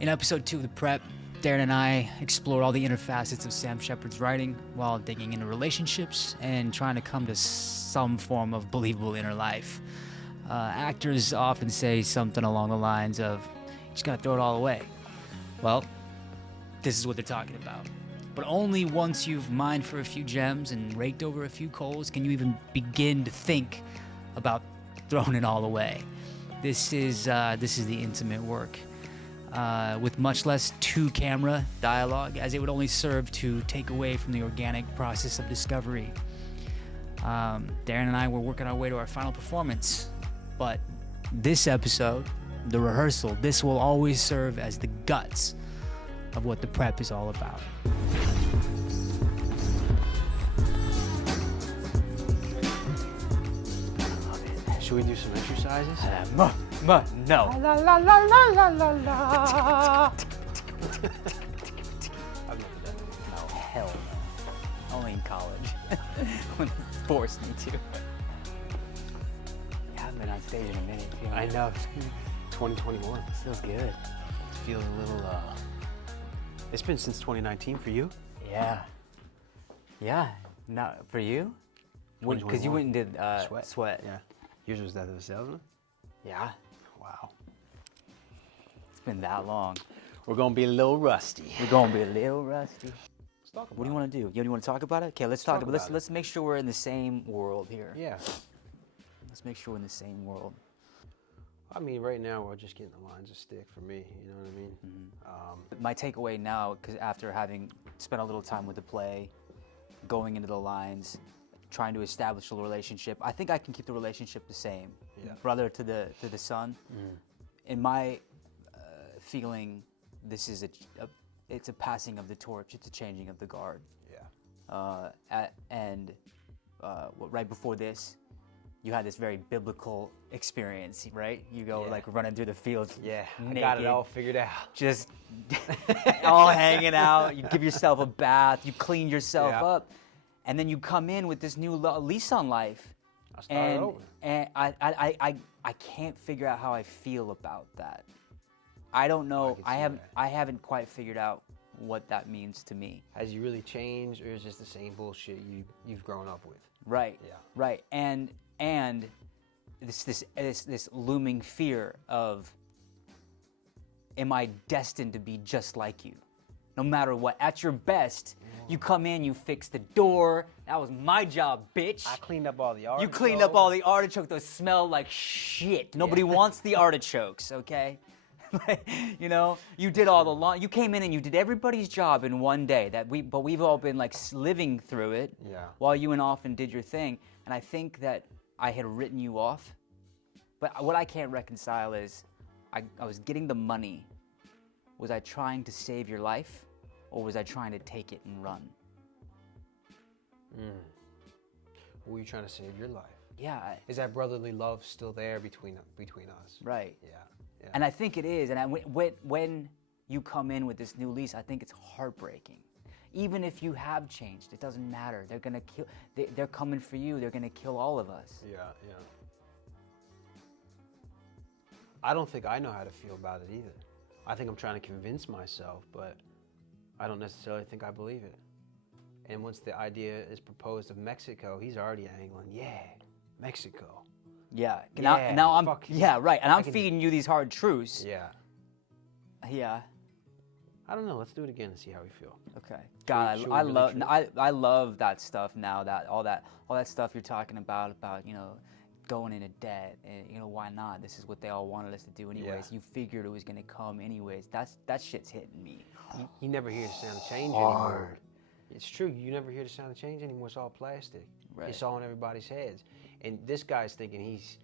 In episode 2 of The Prep, Darrin and I explored all the inner facets of Sam Shepard's writing while digging into relationships and trying to come to some form of believable inner life. Actors often say something along the lines of, you just gotta throw it all away. Well, this is what they're talking about. But only once you've mined for a few gems and raked over a few coals can you even begin to think about throwing it all away. This is the intimate work. With much less two-camera dialogue, as it would only serve to take away from the organic process of discovery. Darrin and I were working our way to our final performance, but this episode, the rehearsal, this will always serve as the guts of what the prep is all about. Should we do some exercises? No. La la la la la la la. I've never done it. Oh, hell no. Only in college. When they forced me to. I haven't been on stage in a minute. I know. 2021. Feels good. It feels a little, It's been since 2019 for you? Yeah. Yeah. Not for you? Because you went and did Sweat. Yeah. Yours was that of a salesman? Yeah. Wow. It's been that long. We're gonna be a little rusty. We're gonna be a little rusty. Let's talk about What do you want to do? You want to talk about it? Okay, let's talk about it. about Let's make sure we're in the same world here. Yeah. Let's make sure we're in the same world. I mean, right now we're just getting the lines of stick for me. You know what I mean? Mm-hmm. My takeaway now, because after having spent a little time with the play, going into the lines, trying to establish a relationship, I think I can keep the relationship the same. Yeah. Brother to the son. Mm. In my feeling, this is it's a passing of the torch. It's a changing of the guard. Yeah. Right before this, you had this very biblical experience, right? You go like running through the fields. Yeah. Naked, I got it all figured out. just all hanging out. You give yourself a bath. You clean yourself up, and then you come in with this new lease on life. I started over. And I can't figure out how I feel about that. I don't know. I haven't quite figured out what that means to me. Has you really changed, or is it just the same bullshit you've grown up with? Right. Yeah. Right. And this looming fear of, am I destined to be just like you? No matter what, at your best, you come in, you fix the door. That was my job, bitch. I cleaned up all the artichokes. You cleaned up all the artichokes. Those smell like shit. Nobody wants the artichokes, okay? You know, you did all the you came in and you did everybody's job in one day. But we've all been like living through it. Yeah. While you went off and did your thing, and I think that I had written you off. But what I can't reconcile is, I was getting the money. Was I trying to save your life, or was I trying to take it and run? Were you trying to save your life? Yeah. Is that brotherly love still there between us? Right. Yeah. Yeah. And I think it is. And when you come in with this new lease, I think it's heartbreaking. Even if you have changed, it doesn't matter. They're gonna kill. They're coming for you. They're gonna kill all of us. Yeah. Yeah. I don't think I know how to feel about it either. I think I'm trying to convince myself, but I don't necessarily think I believe it. And once the idea is proposed of Mexico, he's already angling. Yeah, Mexico. Yeah. Yeah, Now I'm. fuck Yeah. Right. And I'm can- feeding you these hard truths. Yeah. Yeah. I don't know. Let's do it again and see how we feel. Okay. God, should we I really love. try? I love that stuff now. All that stuff you're talking about going into debt, and why not? This is what they all wanted us to do anyways. Yeah. You figured it was gonna come anyways. That shit's hitting me. You never hear the sound of change anymore. It's true. You never hear the sound of change anymore. It's all plastic. Right. It's all in everybody's heads. And this guy's thinking he's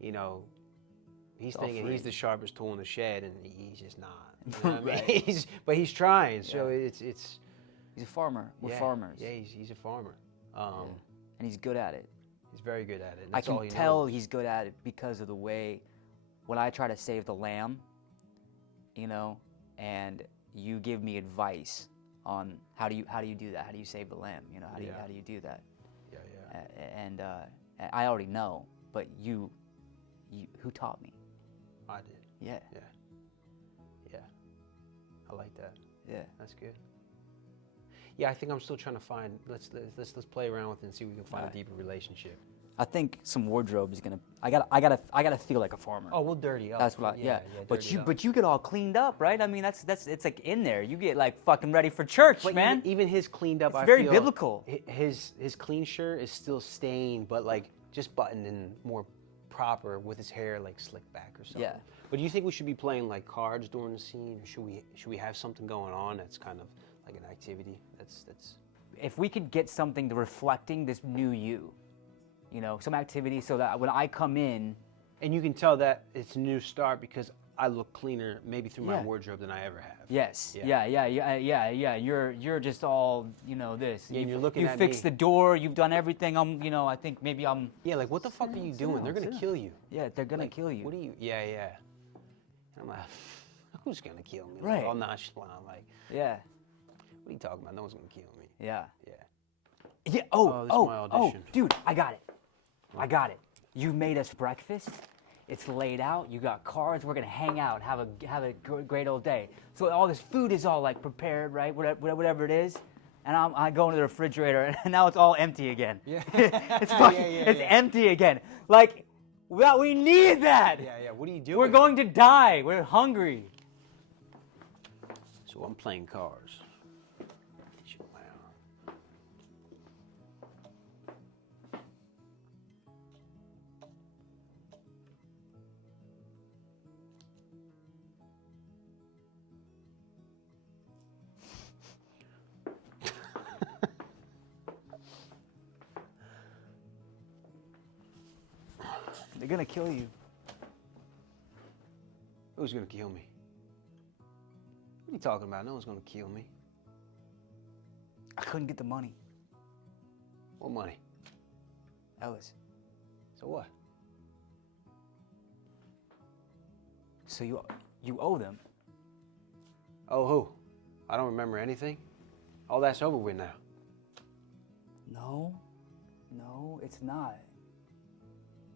thinking free. he's the sharpest tool in the shed, and he's just not. You know what I Right. mean? But he's trying. So it's. He's a farmer. We're farmers. Yeah, he's a farmer. And he's good at it. He's very good at it. And I that's all can he tell knows. he's good at it because of the way, when I try to save the lamb, and you give me advice on how do you do that? How do you save the lamb? How do you do that? Yeah. And I already know, but you who taught me? I did. Yeah. Yeah. Yeah. That's good. Yeah, I think I'm still trying to find. Let's play around with it and see if we can find a deeper relationship. I think some wardrobe is gonna. I gotta feel like a farmer. Oh, we'll dirty up. That's what. Dirty up. But you get all cleaned up, right? I mean, that's it's like in there. You get like fucking ready for church, but man. Even his cleaned up. It's I very feel biblical. His clean shirt is still stained, but like just buttoned and more proper with his hair like slicked back or something. Yeah. But do you think we should be playing like cards during the scene, or should we have something going on that's kind of like an activity? That's. If we could get something to reflecting this new you, you know, some activity so that when I come in, And you can tell that it's a new start because I look cleaner maybe through my Yeah. wardrobe than I ever have. yes, Yeah. yeah. You're just all, you know, this. Yeah, you're looking you at fixed me. the door. You've done everything. I think maybe I'm. Yeah, like what the fuck are you doing? They're gonna kill you. Yeah, they're gonna Like, kill you. What are you? Yeah. And I'm like, who's gonna kill me? Right. Like, all nonchalant. Like, Yeah, what are you talking about? No one's gonna kill me. yeah. Yeah. Yeah. Oh, this is my audition. Dude, I got it. You made us breakfast. It's laid out. You got cards. We're gonna hang out, have a great old day. So all this food is all like prepared, right? Whatever it is. And I go into the refrigerator, and now it's all empty again. Yeah. It's fucking, it's empty again. Like, well, we need that. Yeah. What are you doing? We're going to die. We're hungry. So I'm playing cards. They're gonna kill you. Who's gonna kill me? What are you talking about? No one's gonna kill me. I couldn't get the money, What money? Ellis. So what? So you owe them. Oh, who? I don't remember anything. All that's over with now. No, it's not.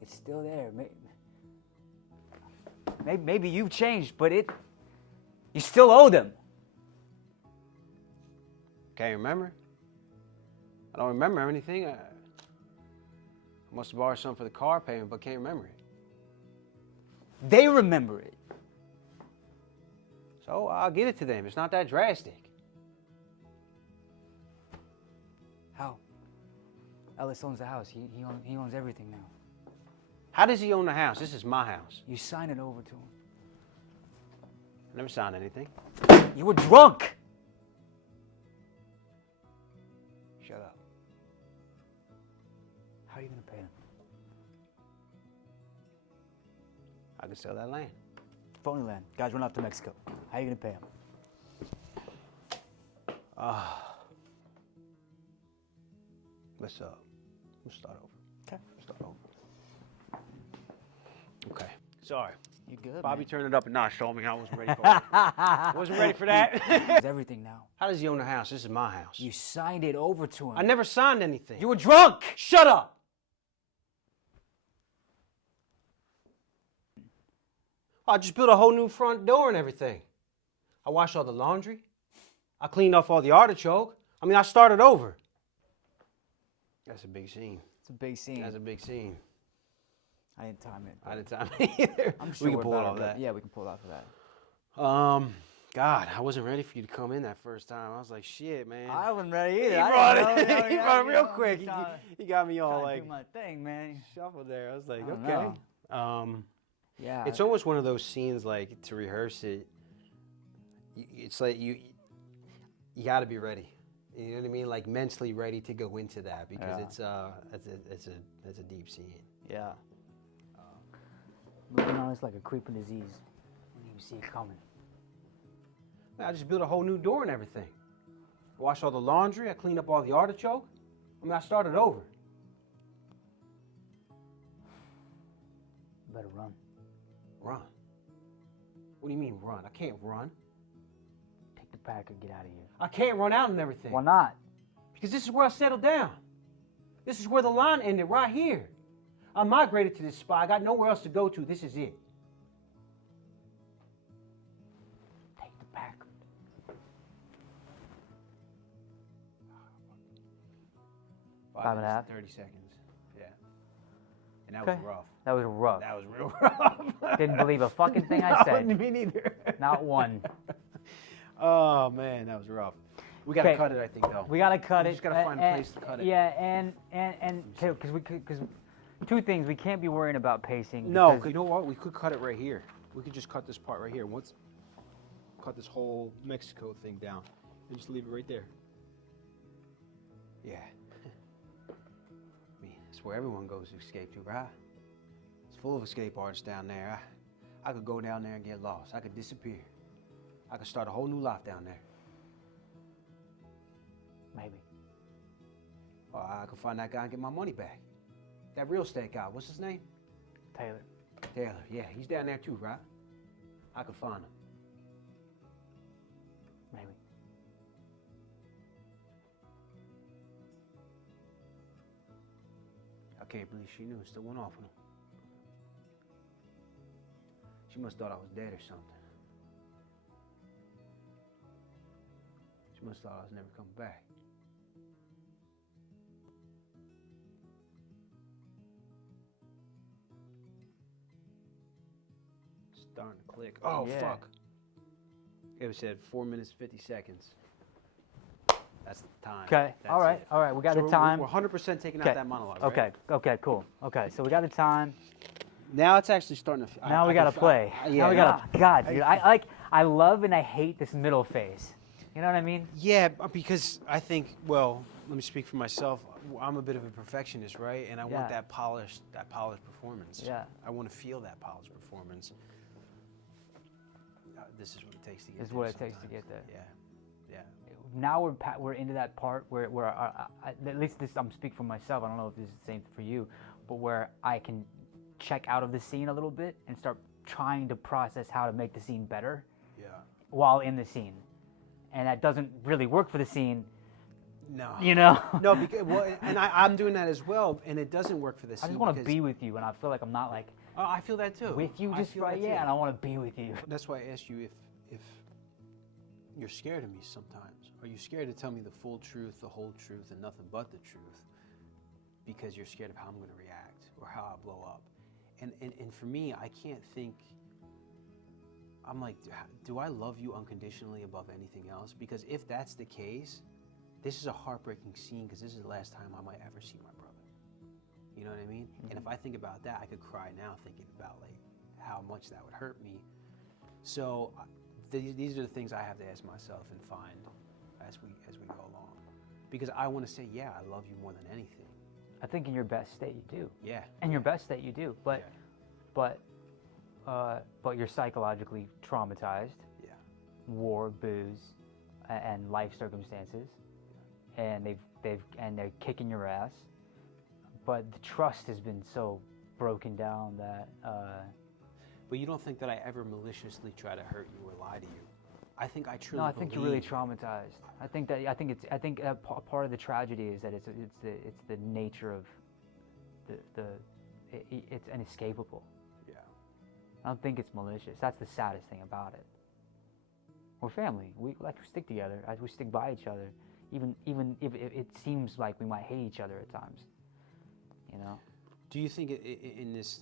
It's still there. Maybe you've changed, but you still owe them. Can't remember. I don't remember anything. I must have borrowed some for the car payment, but can't remember it. They remember it. So I'll get it to them. It's not that drastic. How? Ellis owns the house. He owns everything now. How does he own the house? This is my house. You sign it over to him. I never signed anything. You were drunk. Shut up. How are you gonna pay him? I can sell that land. Phony land. Guys run off to Mexico. How are you gonna pay him? Let's start over. Okay. Start over. Okay. Sorry. You good? Bobby turned it up a notch. Told me I wasn't ready for it. Wasn't ready for that. It's everything now. How does he own the house? This is my house. You signed it over to him. I never signed anything. You were drunk. Shut up. I just built a whole new front door and everything. I washed all the laundry. I cleaned off all the artichoke. I started over. That's a big scene. It's a big scene. That's a big scene. I didn't time it. I didn't time it either. I'm sure we can we're pull it better, off that. Yeah, we can pull it off of that. God, I wasn't ready for you to come in that first time. I was like, shit, man. I wasn't ready either. He I brought didn't it. know, He brought it real quick. He got me all Trying to like do my thing, man. shuffled there. I was like, I don't okay. know. Yeah. It's almost one of those scenes like to rehearse it. It's like you got to be ready. You know what I mean? Like mentally ready to go into that because it's a deep scene. Yeah. Moving on, it's like a creeping disease. You don't even see it coming. I just built a whole new door and everything. I washed all the laundry. I cleaned up all the artichoke. I started over. You better run. Run? What do you mean run? I can't run. Take the pack and get out of here. I can't run out and everything. Why not? Because this is where I settled down. This is where the line ended, right here. I migrated to this spot. I got nowhere else to go to. This is it. Take the pack. 5 and a half? 30 seconds. Yeah. And that Okay. was rough. That was rough. That was real rough. Didn't believe a fucking thing I said. Me neither. Not one. Oh, man, that was rough. We gotta Okay. cut it, I think, though. We gotta cut We it. just gotta find a place to cut it. Yeah, and because two things, we can't be worrying about pacing. No, because- you know what? We could cut it right here. We could just cut this part right here. Cut this whole Mexico thing down and just leave it right there. Yeah. I mean, it's where everyone goes to escape to, right? It's full of escape artists down there. I could go down there and get lost. I could disappear. I could start a whole new life down there. Maybe. Or I could find that guy and get my money back. That real estate guy, what's his name? Taylor. Taylor, yeah, he's down there too, right? I could find him. Maybe. I can't believe she knew and still went off on him. She must have thought I was dead or something. She must have thought I was never coming back. It's starting to click. Oh, Yeah. fuck. It said 4 minutes, 50 seconds. That's the time. Okay. That's All right. it. All right. We got So the time. We're 100% taking Okay. out that monologue, Okay. right? Okay. Cool. Okay. So we got the time. Now it's actually starting to... Now we gotta play. Now we gotta. God, dude. I love and I hate this middle phase. You know what I mean? Yeah, because I think, well, let me speak for myself. I'm a bit of a perfectionist, right? And I want Yeah. that polished performance. Yeah. I want to feel that polished performance. This is what it takes to get there. This is what it takes to sometimes. get there. Yeah. Yeah. Now we're into that part where at least this, I'm speaking for myself. I don't know if this is the same for you, but where I can check out of the scene a little bit and start trying to process how to make the scene better Yeah. while in the scene, and that doesn't really work for the scene. No. You know. No, because, well, and I'm doing that as well, and it doesn't work for the I scene. just want to because- be with you, and I feel like I'm not like Oh, I feel that too. with you I just feel right. that Yeah, too. and I want to be with you. That's why I asked you if you're scared of me sometimes. Are you scared to tell me the full truth, the whole truth, and nothing but the truth? Because you're scared of how I'm going to react or how I blow up. And for me, I can't think. I'm like, do I love you unconditionally above anything else? Because if that's the case, this is a heartbreaking scene because this is the last time I might ever see my brother. You know what I mean? Mm-hmm. And if I think about that, I could cry now thinking about like how much that would hurt me. So these are the things I have to ask myself and find as we go along, because I want to say, yeah, I love you more than anything. I think in your best state you do. Yeah. In your best state you do, but Yeah. but you're psychologically traumatized. Yeah. War, booze, and life circumstances, and they're kicking your ass. But the trust has been so broken down that. But you don't think that I ever maliciously try to hurt you or lie to you? I think I truly. No, I think you're really believe- traumatized. I think part of the tragedy is that it's the nature of it's inescapable. Yeah. I don't think it's malicious. That's the saddest thing about it. We're family. We like to stick together. We stick by each other, even if it seems like we might hate each other at times. You know. Do you think in this?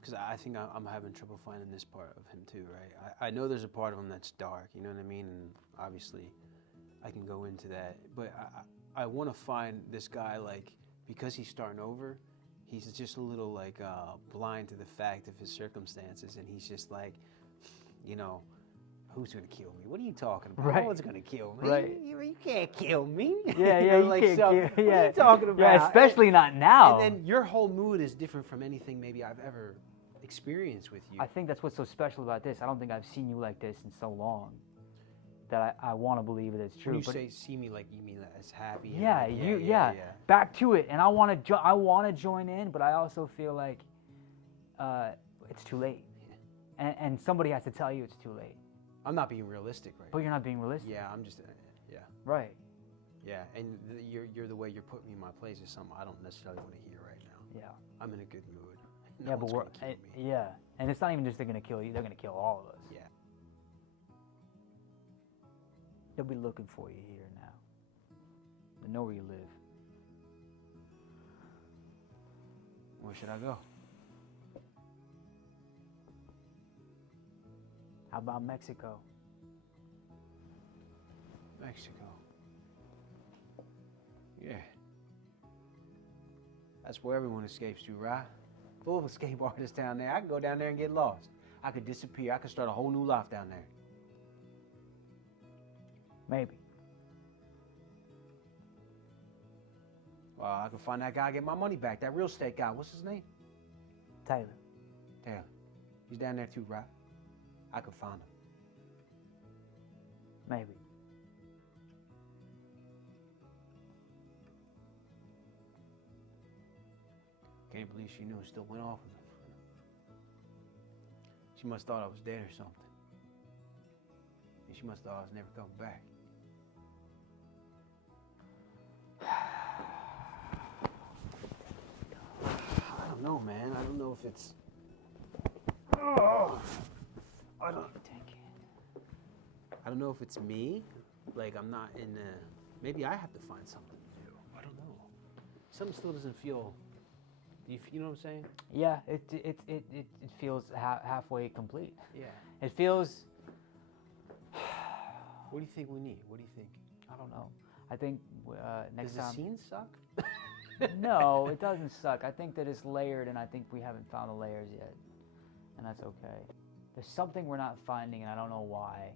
Because I think I'm having trouble finding this part of him too, right? I know there's a part of him that's dark, you know what I mean? And obviously, I can go into that. But I want to find this guy, like, because he's starting over, he's just a little, like, blind to the fact of his circumstances. And he's just like, you know, who's going to kill me? What are you talking about? Right. No one's going to kill me. Right. You can't kill me. Yeah, You yeah, know, like, so, yeah. What are you talking about? Yeah, especially not now. And then your whole mood is different from anything maybe I've ever experienced with you. I think that's what's so special about this. I don't think I've seen you like this in so long that I want to believe that it's true. When you but say see me, like, you mean as happy? and yeah, like, yeah. Back to it, and I want to join in, but I also feel like it's too late, and somebody has to tell you it's too late. I'm not being realistic, right? But you're not being realistic. Yeah, I'm just, yeah, Right. yeah. And you're the way you're putting me in my place is something I don't necessarily want to hear right now. Yeah. I'm in a good mood. No Yeah, but one's gonna kill me. yeah, and it's not even just they're gonna kill you; they're gonna kill all of us. Yeah. They'll be looking for you here now. They know where you live. Where should I go? How about Mexico? Mexico. Yeah. That's where everyone escapes to, right? Full of escape artists down there. I could go down there and get lost. I could disappear. I could start a whole new life down there. Maybe. Well, I could find that guy, get my money back. That real estate guy. What's his name? Taylor. Taylor. He's down there too, right? I could find him. Maybe. Can't believe she knew and still went off with him. She must have thought I was dead or something. And she must have thought I was never coming back. I don't know, man. I don't know if it's... Oh, I don't know if it's me. Like, I'm not in the... Maybe I have to find something new. I don't know. Something still doesn't feel... You know what I'm saying? Yeah, it feels halfway complete. Yeah. It feels... What do you think we need? What do you think? I don't know. I think next Does the time... scene suck? No, it doesn't suck. I think that it's layered, and I think we haven't found the layers yet. And that's okay. There's something we're not finding, and I don't know why.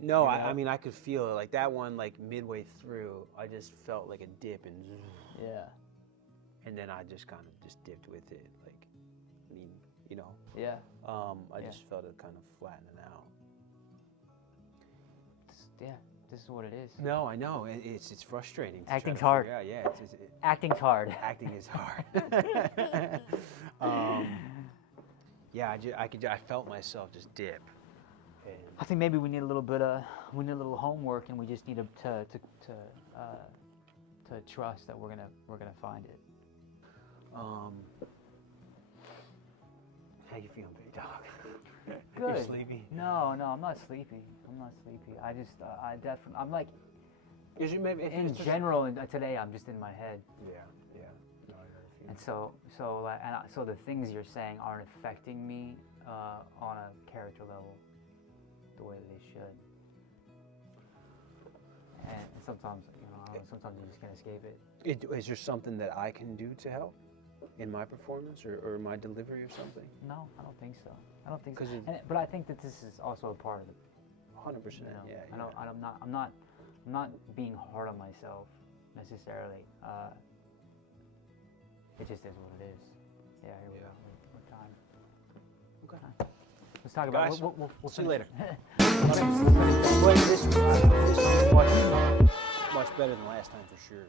No, You know? I mean, I could feel it. Like that one, like midway through, I just felt like a dip and... Yeah. And then I just kind of just dipped with it. Like, I mean, you know. Yeah. I just felt it kind of flattening out. Yeah, this is what it is. No, I know. It's frustrating. To Acting's try to hard. figure out. Yeah, Acting's hard. acting is hard. Yeah, I felt myself just dip. And I think maybe we need a little homework, and we just need to trust that we're gonna find it. how you feeling, big dog? Good. You're sleepy. No, I'm not sleepy. I just, I'm like, Is you maybe in general, and today I'm just in my head. Yeah. No, I got a feeling. And so the things you're saying aren't affecting me on a character level the way that they should. And sometimes, sometimes you just can't escape it. Is there something that I can do to help in my performance or my delivery or something? No, I don't think so. So. But I think that this is also a part of it. 100%. You know? Yeah. I'm not being hard on myself necessarily. It just is what it is. Yeah, here we go. We're time. Okay. Let's talk about Guys, it. We'll see you finish. later. This much better than last time for sure.